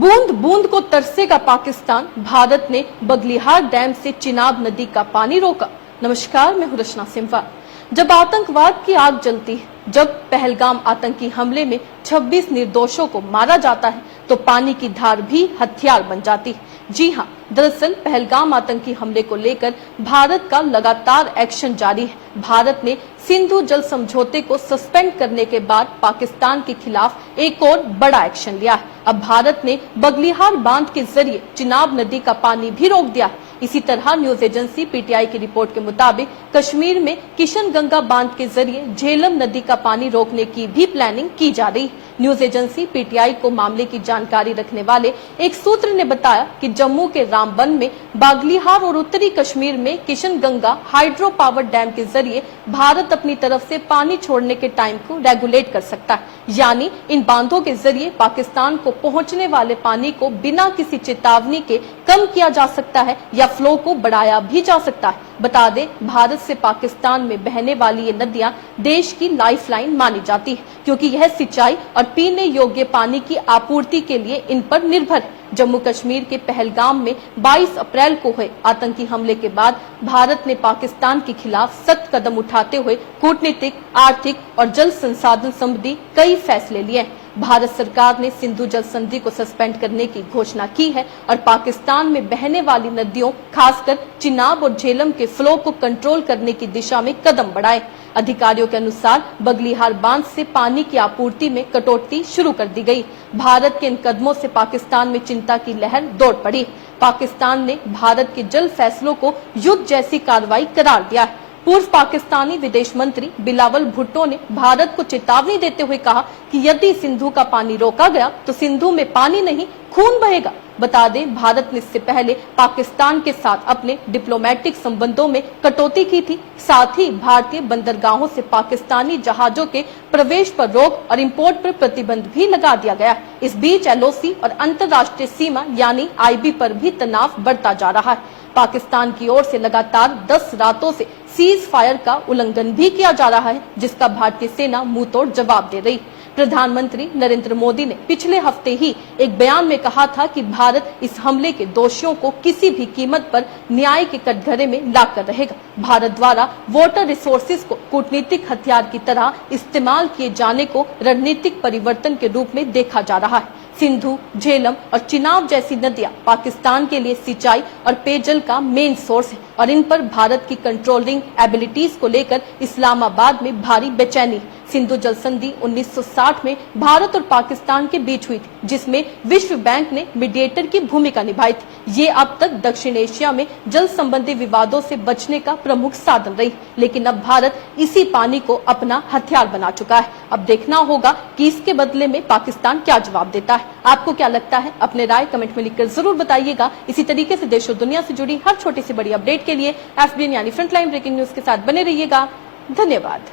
बूंद बूंद को तरसेगा पाकिस्तान, भारत ने बगलिहार डैम से चिनाब नदी का पानी रोका। नमस्कार, मैं हूं रचना सिम्फा। जब आतंकवाद की आग जलती है, जब पहलगाम आतंकी हमले में 26 निर्दोषों को मारा जाता है, तो पानी की धार भी हथियार बन जाती है। जी हाँ, दरअसल पहलगाम आतंकी हमले को लेकर भारत का लगातार एक्शन जारी है। भारत ने सिंधु जल समझौते को सस्पेंड करने के बाद पाकिस्तान के खिलाफ एक और बड़ा एक्शन लिया है। अब भारत ने बगलिहार बांध के जरिए चिनाब नदी का पानी भी रोक दिया है। इसी तरह न्यूज एजेंसी पीटीआई की रिपोर्ट के मुताबिक कश्मीर में किशनगंगा बांध के जरिए झेलम नदी का पानी रोकने की भी प्लानिंग की जा रही है। न्यूज एजेंसी पीटीआई को मामले की जानकारी रखने वाले एक सूत्र ने बताया कि जम्मू के रामबन में बागलिहार और उत्तरी कश्मीर में किशनगंगा हाइड्रो पावर डैम के जरिए भारत अपनी तरफ से पानी छोड़ने के टाइम को रेगुलेट कर सकता है। यानी इन बांधों के जरिए पाकिस्तान को पहुंचने वाले पानी को बिना किसी चेतावनी के कम किया जा सकता है या फ्लो को बढ़ाया भी जा सकता है। बता दें, भारत से पाकिस्तान में बहने वाली ये नदियां देश की लाइफलाइन मानी जाती है, क्योंकि यह सिंचाई और पीने योग्य पानी की आपूर्ति के लिए इन पर निर्भर है। जम्मू कश्मीर के पहलगाम में 22 अप्रैल को हुए आतंकी हमले के बाद भारत ने पाकिस्तान के खिलाफ सख्त कदम उठाते हुए कूटनीतिक, आर्थिक और जल संसाधन संबंधी कई फैसले लिए हैं। भारत सरकार ने सिंधु जल संधि को सस्पेंड करने की घोषणा की है और पाकिस्तान में बहने वाली नदियों, खासकर चिनाब और झेलम के फ्लो को कंट्रोल करने की दिशा में कदम बढ़ाए। अधिकारियों के अनुसार बगलिहार बांध से पानी की आपूर्ति में कटौती शुरू कर दी गई। भारत के इन कदमों से पाकिस्तान में चिंता की लहर दौड़ पड़ी। पाकिस्तान ने भारत के जल फैसलों को युद्ध जैसी कार्रवाई करार दिया है। पूर्व पाकिस्तानी विदेश मंत्री बिलावल भुट्टो ने भारत को चेतावनी देते हुए कहा कि यदि सिंधु का पानी रोका गया तो सिंधु में पानी नहीं, खून बहेगा। बता दें, भारत ने इससे पहले पाकिस्तान के साथ अपने डिप्लोमेटिक संबंधों में कटौती की थी। साथ ही भारतीय बंदरगाहों से पाकिस्तानी जहाजों के प्रवेश पर रोक और इंपोर्ट पर प्रतिबंध भी लगा दिया गया। इस बीच एलओसी और अंतर्राष्ट्रीय सीमा यानी आईबी पर भी तनाव बढ़ता जा रहा है। पाकिस्तान की ओर से लगातार 10 रातों से सीज फायर का उल्लंघन भी किया जा रहा है, जिसका भारतीय सेना मुंहतोड़ जवाब दे रही। प्रधानमंत्री नरेंद्र मोदी ने पिछले हफ्ते ही एक बयान में कहा था कि भारत इस हमले के दोषियों को किसी भी कीमत पर न्याय के कटघरे में लाकर रहेगा। भारत द्वारा वाटर रिसोर्सेज को कूटनीतिक हथियार की तरह इस्तेमाल किए जाने को रणनीतिक परिवर्तन के रूप में देखा जा रहा है। सिंधु, झेलम और चिनाब जैसी नदियां पाकिस्तान के लिए सिंचाई और पेयजल का मेन सोर्स है और इन पर भारत की कंट्रोलिंग एबिलिटीज को लेकर इस्लामाबाद में भारी बेचैनी है। सिंधु जल संधि 1960 में भारत और पाकिस्तान के बीच हुई थी, जिसमें विश्व बैंक ने मीडिएटर की भूमिका निभाई थी। ये अब तक दक्षिण एशिया में जल संबंधी विवादों से बचने का प्रमुख साधन रही, लेकिन अब भारत इसी पानी को अपना हथियार बना चुका है। अब देखना होगा कि इसके बदले में पाकिस्तान क्या जवाब देता है। आपको क्या लगता है? अपने राय कमेंट में लिखकर जरूर बताइएगा। इसी तरीके से देश और दुनिया से जुड़ी हर छोटी सी बड़ी अपडेट के लिए FBN यानी फ्रंटलाइन ब्रेकिंग न्यूज के साथ बने रहिएगा। धन्यवाद।